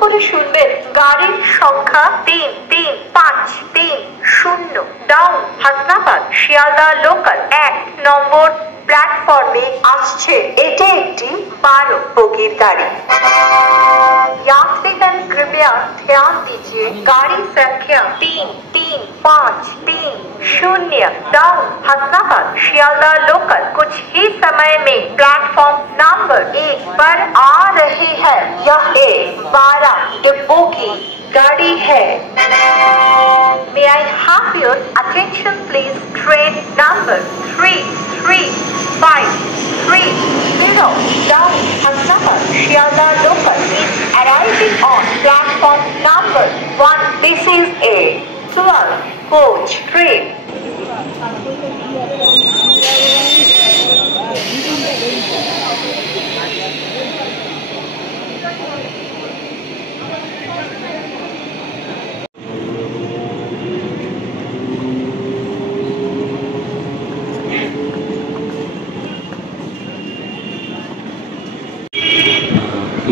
করে শুনবেন। গাড়ির সংখ্যা 33530 ডাউন হাসনাবাদ শিয়ালদা লোকাল 1 নম্বর প্ল্যাটফর্মে আসছে। এটা একটি 12 বগির গাড়ি। यात्रीगण कृपया ध्यान दीजिए, गाड़ी संख्या 33530 डाउन हसनाबाद शियालदा लोकल कुछ ही समय में प्लेटफॉर्म नंबर 1 पर आ रहे हैं। यह एक 12 डिब्बों की गाड़ी है। May I have your attention please? Train number 33530 down Hasnabad Shialda local is arriving on platform number 1. This is a 12 coach train.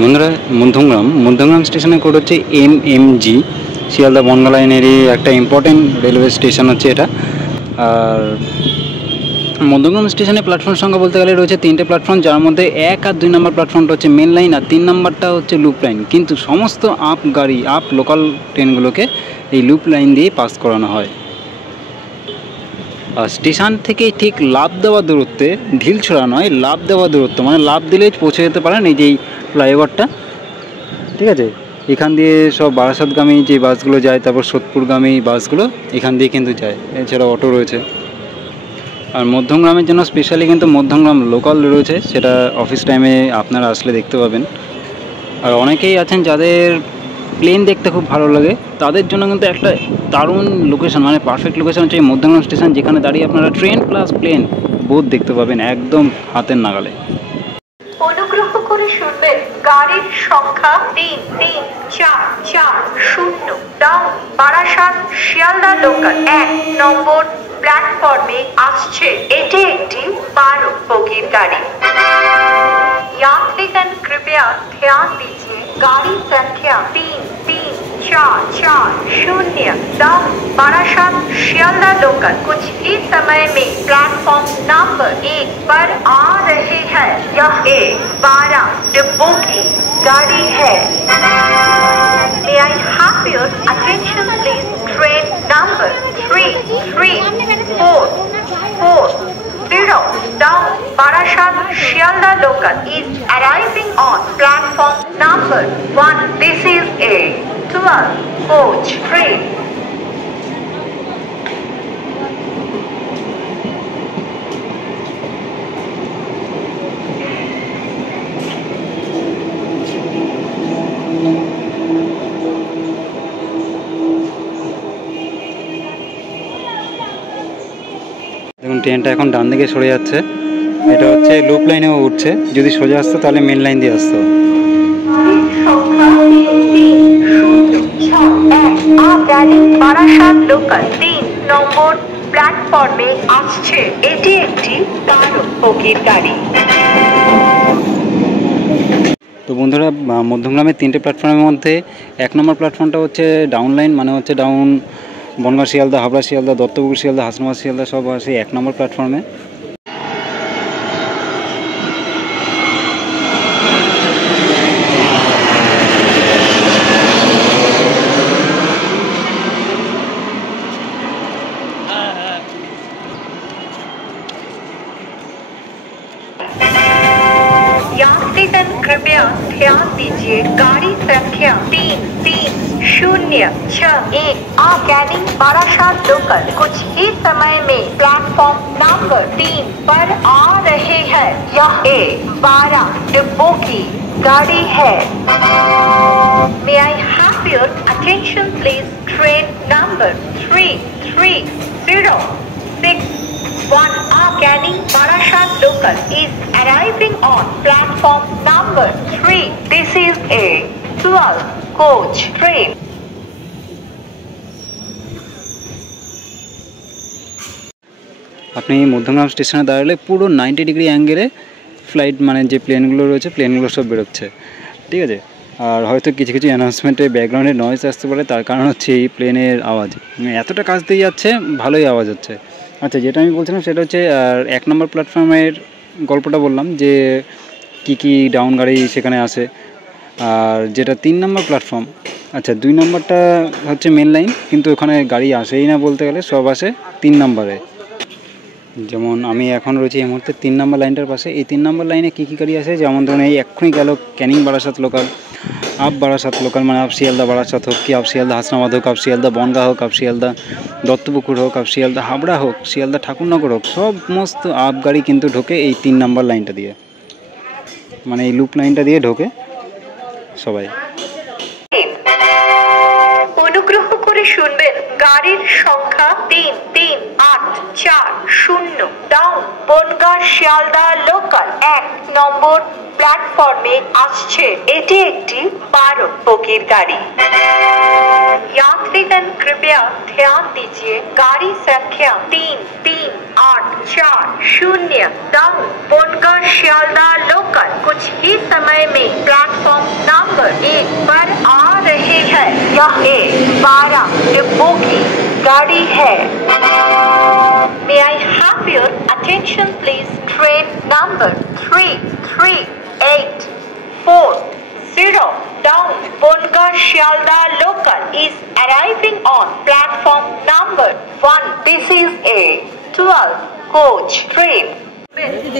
বন্ধুরা, মধ্যমগ্রাম স্টেশনের কোড হচ্ছে MMG। শিয়ালদা বনগাঁ লাইনেরই একটা ইম্পর্টেন্ট রেলওয়ে স্টেশন হচ্ছে এটা। আর মধ্যমগ্রাম স্টেশনের প্ল্যাটফর্ম সংখ্যা বলতে গেলে রয়েছে 3টে প্ল্যাটফর্ম, যার মধ্যে 1 আর 2 নম্বর প্ল্যাটফর্মটা হচ্ছে মেন লাইন, আর 3 নম্বরটা হচ্ছে লুপ লাইন। কিন্তু সমস্ত আপ লোকাল ট্রেনগুলোকে এই লুপ লাইন দিয়ে পাস করানো হয়। আর স্টেশন থেকে ঠিক লাফ দেওয়া দূরত্বে, ঢিলছোড়া নয়, লাফ দেওয়া দূরত্ব, মানে লাফ দিলেই পৌঁছে যেতে পারেন এই যে এই ফ্লাইওভারটা, ঠিক আছে। এখান দিয়ে সব বারাসাতগামী যে বাসগুলো যায়, তারপর সোদপুরগামী বাসগুলো এখান দিয়ে কিন্তু যায়, এছাড়া অটো রয়েছে। আর মধ্যমগ্রামের জন্য স্পেশালি কিন্তু মধ্যমগ্রাম লোকাল রয়েছে, সেটা অফিস টাইমে আপনারা আসলে দেখতে পাবেন। আর অনেকেই আছেন যাদের প্লেন দেখতে খুব ভালো লাগে, তাদের জন্য কিন্তু একটা দারুণ লোকেশন, মানে পারফেক্ট লোকেশন হচ্ছে এই মধ্যমগ্রাম স্টেশন, যেখানে দাঁড়িয়ে আপনারা ট্রেন প্লাস প্লেন বোথ দেখতে পাবেন একদম হাতের নাগালে। অনুগ্রহ করে শুনবেন, গাড়ির সংখ্যা 33440 ডাউন বারাসাত শিয়ালদা লোকাল 1 নম্বর প্ল্যাটফর্মে আসছে। এটি একটি 12 বগির গাড়ি। यात्रीगण कृपया ध्यान दीजिए, गाड़ी संख्या 33440 डाउन बारासात शियालदा लोकल कुछ ही समय में प्लेटफॉर्म नंबर 1 पर आ रहे हैं। यह एक 12 डिब्बों की गाड़ी है। May I have your attention please? Train number 33440 down Barasat Shialda local is arriving on platform number 1. This is a 12 coach train. দেখুন ট্রেনটা এখন ডান দিকে সরে যাচ্ছে, এটা হচ্ছে লুপ লাইনেও উঠছে। যদি সোজা আসতো তাহলে মেন লাইন দিয়ে আসতো। বারাসাত লোকাল 3 নম্বর প্ল্যাটফর্মে আসছে। এটি একটি 12 বগির গাড়ি। তো বন্ধুরা, মধ্যমগ্রামের 3টে প্ল্যাটফর্মের মধ্যে 1 নম্বর প্ল্যাটফর্মটা হচ্ছে ডাউন লাইন, মানে হচ্ছে ডাউন বনগাঁ শিয়ালদা, হাবড়া শিয়ালদা, দত্তপুকুর শিয়ালদা, হাসনাবাদ শিয়ালদা সব আসে 1 নম্বর প্ল্যাটফর্মে। यात्रीगण कृपया ध्यान दीजिए, गाड़ी संख्या 3306 कैनिंग बारासात लोकल कुछ ही समय में प्लेटफॉर्म नंबर 3 पर आ रहे हैं। यह एक 12 डिब्बों की गाड़ी है। May I have your attention please? Train number 33061 Canning Barasat local is arriving on platform number 3. This is a 12 coach train. আপনি মধ্যমগ্রাম স্টেশনে দাঁড়ালে পুরো 90 ডিগ্রি অ্যাঙ্গেলে ফ্লাইট, মানে যে প্লেনগুলো রয়েছে প্লেনগুলো সব বেরোচ্ছে, ঠিক আছে। আর হয়তো কিছু কিছু অ্যানাউন্সমেন্টে ব্যাকগ্রাউন্ডে নয়েজ আসতে পারে, তার কারণ হচ্ছে এই প্লেনের আওয়াজ। এতটা কাছ দিয়ে যাচ্ছে, ভালোই আওয়াজ হচ্ছে। আচ্ছা, যেটা আমি বলছিলাম সেটা হচ্ছে আর 1 নম্বর প্ল্যাটফর্মের গল্পটা বললাম যে কি কি ডাউন গাড়ি সেখানে আসে। আর যেটা 3 নম্বর প্ল্যাটফর্ম, আচ্ছা 2 নম্বরটা হচ্ছে মেন লাইন, কিন্তু ওখানে গাড়ি আসেই না বলতে গেলে, সব আসে 3 নম্বরে। যেমন আমি এখন রয়েছি এই মুহূর্তে 3 নম্বর লাইনটার পাশে। এই 3 নম্বর লাইনে কী কী গাড়ি আসে, যেমন ধরুন এই এক্ষুনি গেল Canning Barasat local, up Barasat local, মানে আপ শিয়ালদা বারাসাত হোক, কি আপ শিয়ালদা হাসনাবাদ হোক, আপ শিয়ালদা বনগাঁ হোক, আপ শিয়ালদা দত্তপুকুর হোক, আপ শিয়ালদা হাবড়া হোক, শিয়ালদা ঠাকুরনগর হোক, সমস্ত আপ গাড়ি কিন্তু ঢোকে এই 3 নম্বর লাইনটা দিয়ে, মানে এই লুপ লাইনটা দিয়ে ঢোকে সবাই। অনুগ্রহ করে শুনবেন, গাড়ির সংখ্যা 3384 ডাউন বনগাঁ শিয়ালদা লোকাল 1 নম্বর प्लेटफॉर्म में আসছে। এটি একটি 12 বগির গাড়ি। यात्रीगण कृपया ध्यान दीजिए, गाड़ी संख्या 3384 डाउन बनगांव शियालदा लोकल कुछ ही समय में प्लेटफॉर्म नंबर 1 पर आ रहे हैं। यह एक 12 डिब्बों की गाड़ी है। May I have your attention please? Train number 3384 down Bonga Shialda local is arriving on platform number 1. This is a 12 coach train.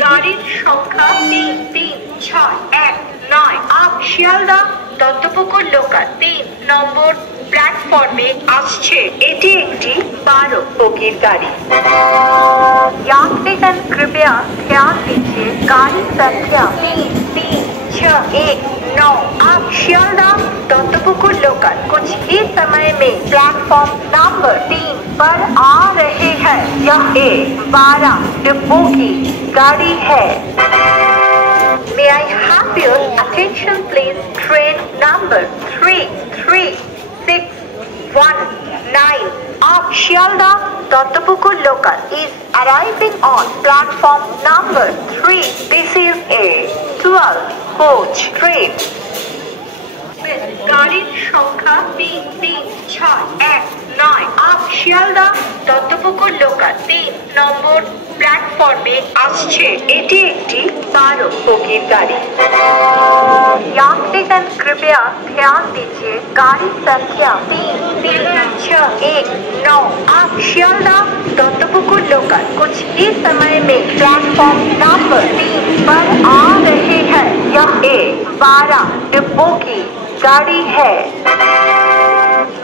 গাড়ির সংখ্যা 3369 আপ শিয়ালদা দত্তপুকুর লোকাল 3 নম্বর প্ল্যাটফর্মে আসছে। এটি একটি 12 বগির গাড়ি। यात्रीगण कृपया ध्यान दीजिए, गाड़ी संख्या 3369 आप शियालदा दत्तपुकुर लोकल कुछ ही समय में प्लेटफॉर्म नंबर 3 पर आ रहे हैं। यह एक 12 डिब्बों की गाड़ी है। May I have your attention please? Train number 3369 of Shialda Dottopukur local is arriving on platform number 3. This is a 12 coach train. গাড়ির সংখ্যা 3369 আপ শিয়ালদা দত্তপুকুর লোকাল 3 নম্বর প্ল্যাটফর্মে আসছে। এটি একটি 12 বগির গাড়ি। यात्रीगण कृपया ध्यान दीजिए, गाड़ी संख्या 3369 आप शियालदा दत्तपुकुर लोकल कुछ ही समय में प्लेटफॉर्म नंबर 3 पर आ रहे हैं। यह एक 12 डिब्बों की गाड़ी है।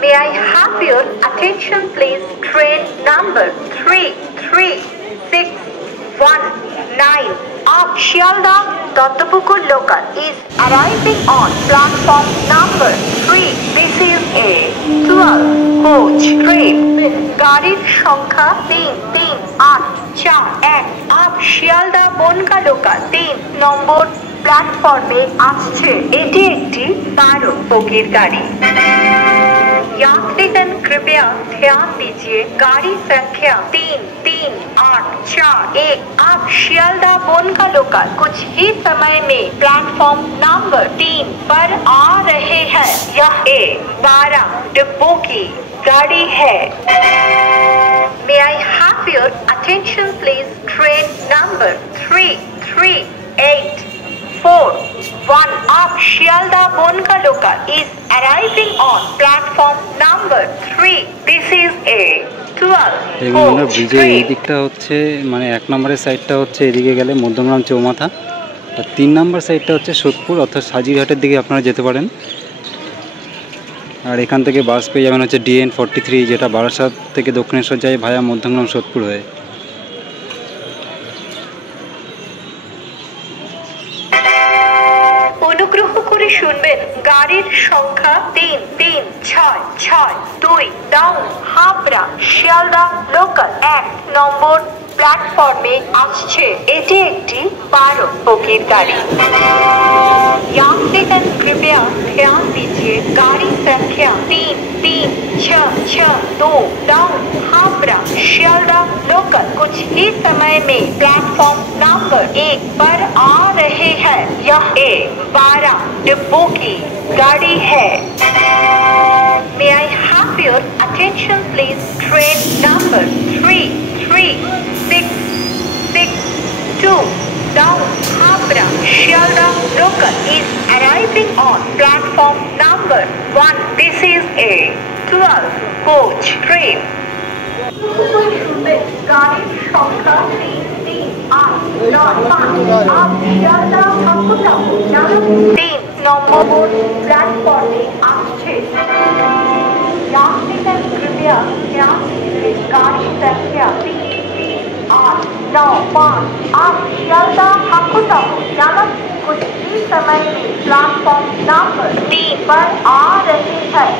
May I have your attention please? Train number 3369 of Shialda Dottopukur local is arriving on platform number 3. This is a 12 coach train. গাড়ির সংখ্যা 3384 of Shialda বনগাঁ লোকাল 3 নম্বর প্ল্যাটফর্মে আসছে। এটি একটি 12 বগির গাড়ি। यात्रीगण कृपया ध्यान दीजिए, गाड़ी संख्या 3384 आप शियालदा बोनगा लोकल कुछ ही समय में प्लेटफॉर्म नंबर 3 पर आ रहे हैं। यह एक 12 डिब्बों की गाड़ी है। May I have your attention please? Train number 3381 of Shialda Bonga local is arriving on platform number 3. This is a 12 coach ব্রিজের এই train. দিকটা হচ্ছে মানে 1 নম্বরের সাইডটা হচ্ছে এদিকে গেলে মধ্যমগ্রাম চৌমাথা, আর 3 নম্বর সাইডটা হচ্ছে সোদপুর অর্থাৎ সাজিরহাটের দিকে আপনারা যেতে পারেন। আর এখান থেকে বাস পেয়ে যাবেন হচ্ছে DN43, যেটা বারাসাত থেকে দক্ষিণেশ্বর যায় ভায়া মধ্যমগ্রাম সোদপুর হয়ে। অনুগ্রহ করে শুনবেন, গাড়ির সংখ্যা 3366 ডাউন হাবড়া শিয়ালদা লোকাল 1 নম্বর প্ল্যাটফর্মে আসছে। এটি একটি 12 বগির গাড়ি। यात्रीगण कृपया ध्यान दीजिए, गाड़ी संख्या 3366 down Howrah Sealdah local local कुछ ही समय में प्लेटफॉर्म नंबर 1 पर आ रहे हैं। यह एक 12 डिब्बों की गाड़ी है। May I have your attention please? Train number 3362 down Habra Shialda local is arriving on platform number 1. This is a 12 coach train. गाड़ी संख्या 3 নম্বর प्लेटफॉर्मे আসছে। यात्रीगण कृपया ध्यान दीजिए, गाड़ी संख्या 33895 आप शियालदा हाकुटा को चालक कुछ ही समय में प्लेटफॉर्म नंबर 3 पर आ रहे हैं।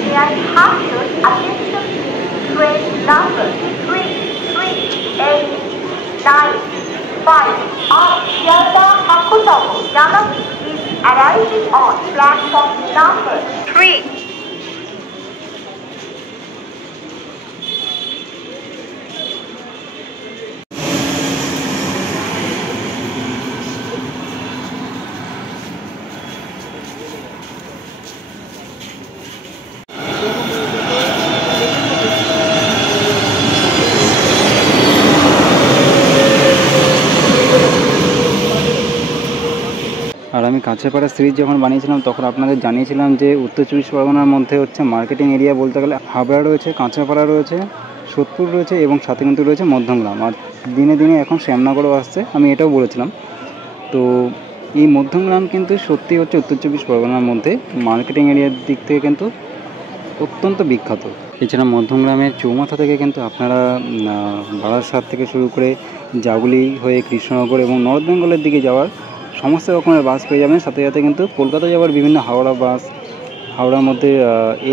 May I have your attention please? Train number 33895 आप शियालदा हाकुटा को चालक is arriving on platform number 3. আর আমি কাছেপাড়া সিরিজ যখন বানিয়েছিলাম তখন আপনাদের জানিয়েছিলাম যে উত্তর চব্বিশ পরগনার মধ্যে হচ্ছে মার্কেটিং এরিয়া বলতে গেলে হাবড়া রয়েছে, কাঁচাপাড়া রয়েছে, সোদপুর রয়েছে এবং সাথে কিন্তু রয়েছে মধ্যমগ্রাম। আর দিনে দিনে এখন শ্যামনগরও আসছে, আমি এটাও বলেছিলাম। তো এই মধ্যমগ্রাম কিন্তু সত্যি হচ্ছে উত্তর চব্বিশ পরগনার মধ্যে মার্কেটিং এরিয়ার দিক থেকে কিন্তু অত্যন্ত বিখ্যাত। এছাড়া মধ্যমগ্রামের চৌমাথা থেকে কিন্তু আপনারা বারাসাত থেকে শুরু করে জাগুলি হয়ে কৃষ্ণনগর এবং নর্থ বেঙ্গলের দিকে যাওয়ার সমস্ত রকমের বাস পেয়ে যাবেন। সাথে সাথে কিন্তু কলকাতা যাওয়ার বিভিন্ন হাওড়া বাস, হাওড়ার মধ্যে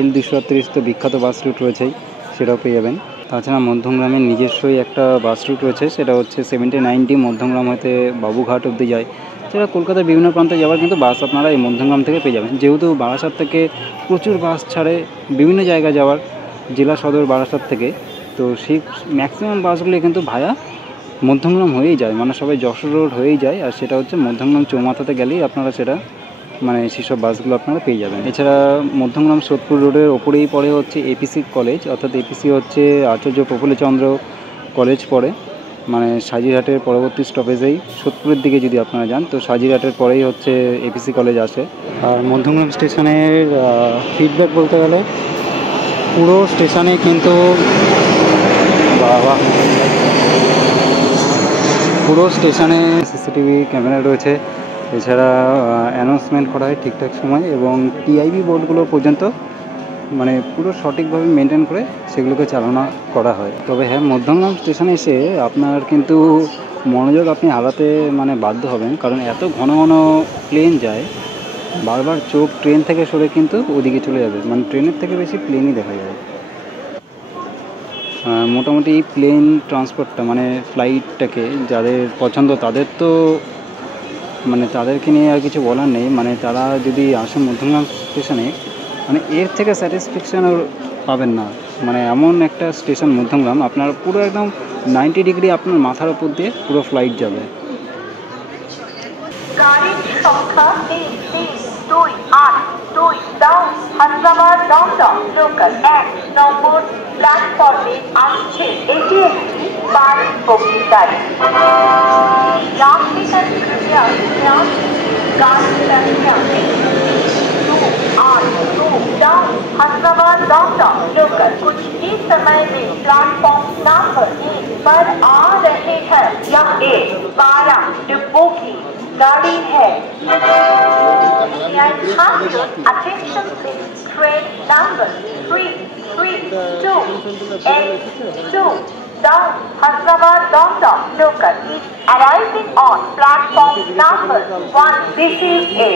L238 তো বিখ্যাত বাস রুট রয়েছেই, সেটাও পেয়ে যাবেন। তাছাড়া মধ্যমগ্রামের নিজস্বই একটা বাস রুট রয়েছে, সেটা হচ্ছে 7090 মধ্যমগ্রাম হতে বাবুঘাট অবধি যায়। সেটা কলকাতার বিভিন্ন প্রান্তে যাওয়ার কিন্তু বাস আপনারা এই মধ্যমগ্রাম থেকে পেয়ে যাবেন। যেহেতু বারাসাত থেকে প্রচুর বাস ছাড়ে বিভিন্ন জায়গায় যাওয়ার, জেলা সদর বারাসাত থেকে, তো সেই ম্যাক্সিমাম বাসগুলি কিন্তু ভায়া মধ্যমগ্রাম হয়েই যায়, মানে সবাই যশোর রোড হয়েই যায়। আর সেটা হচ্ছে মধ্যমগ্রাম চৌমাথাতে গেলেই আপনারা সেটা মানে সেসব বাসগুলো আপনারা পেয়ে যাবেন। এছাড়া মধ্যমগ্রাম সোদপুর রোডের ওপরেই পড়ে হচ্ছে এপিসি কলেজ, অর্থাৎ এপিসি হচ্ছে আচার্য প্রফুল্লচন্দ্র কলেজ পড়ে, মানে সাজিরহাটের পরবর্তী স্টপেজেই সোদপুরের দিকে যদি আপনারা যান তো সাজিরহাটের পরেই হচ্ছে এপিসি কলেজ আসে। আর মধ্যমগ্রাম স্টেশনের ফিডব্যাক বলতে গেলে পুরো স্টেশনে কিন্তু পুরো স্টেশনে সিসিটিভি ক্যামেরা রয়েছে। এছাড়া অ্যানাউন্সমেন্ট করা হয় ঠিকঠাক সময় এবং টিআইবি বোর্ডগুলো পর্যন্ত মানে পুরো সঠিকভাবে মেনটেন করে সেগুলোকে চালনা করা হয়। তবে হ্যাঁ, মধ্যমগ্রাম স্টেশনে এসে আপনার কিন্তু মনোযোগ আপনি হারাতে মানে বাধ্য হবেন, কারণ এত ঘন ঘন প্লেন যায়, বারবার চোখ ট্রেন থেকে সরে কিন্তু ওদিকে চলে যাবে, মানে ট্রেনের থেকে বেশি প্লেনই দেখা যায়। মোটামুটি এই প্লেন ট্রান্সপোর্টটা মানে ফ্লাইটটাকে যাদের পছন্দ তাদের তো মানে তাদেরকে নিয়ে আর কিছু বলার নেই, মানে তারা যদি আসেন মধ্যমগ্রাম স্টেশনে মানে এর থেকে স্যাটিসফ্যাকশন পাবেন না। মানে এমন একটা স্টেশন মধ্যমগ্রাম, আপনার পুরো একদম 90 ডিগ্রি আপনার মাথার উপর দিয়ে পুরো ফ্লাইট যাবে। গাড়ির সংখ্যা 3328 ডাউন হায়দ্রাবাদ দমদম লোকাল 1 নম্বর প্ল্যাটফর্মে আসছে। এটি একটি 12 বগির গাড়ি। यात्रीगण कृपया ध्यान दीजिए, गाड़ी संख्या 3282 डाउन हैदराबाद दमदम लोकल कुछ ही समय में प्लेटफॉर्म नंबर 1 पर आ रहे हैं। यह एक 12 डिब्बों की गाड़ी है। Attention please, train number 332 down Hyderabad Dom local is arriving on platform number 1. This is a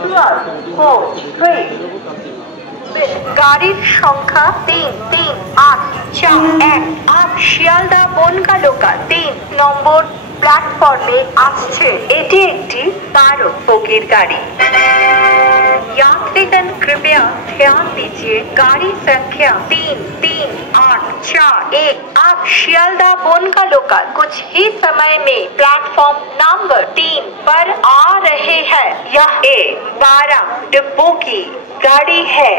12-coach train. গাড়ির সংখ্যা 3381 শিয়ালদা বনগা লোকাল 3 নম্বর প্ল্যাটফর্মে আসছে। এটি একটি 12 বগির গাড়ি। यात्रीगण कृपया ध्यान दीजिए, लीजिए गाड़ी संख्या 33841। आप शियालदह बोनगा लोकल कुछ ही समय में प्लेटफॉर्म नंबर 3 पर आ रहे हैं। यह एक 12 डिब्बों की गाड़ी है।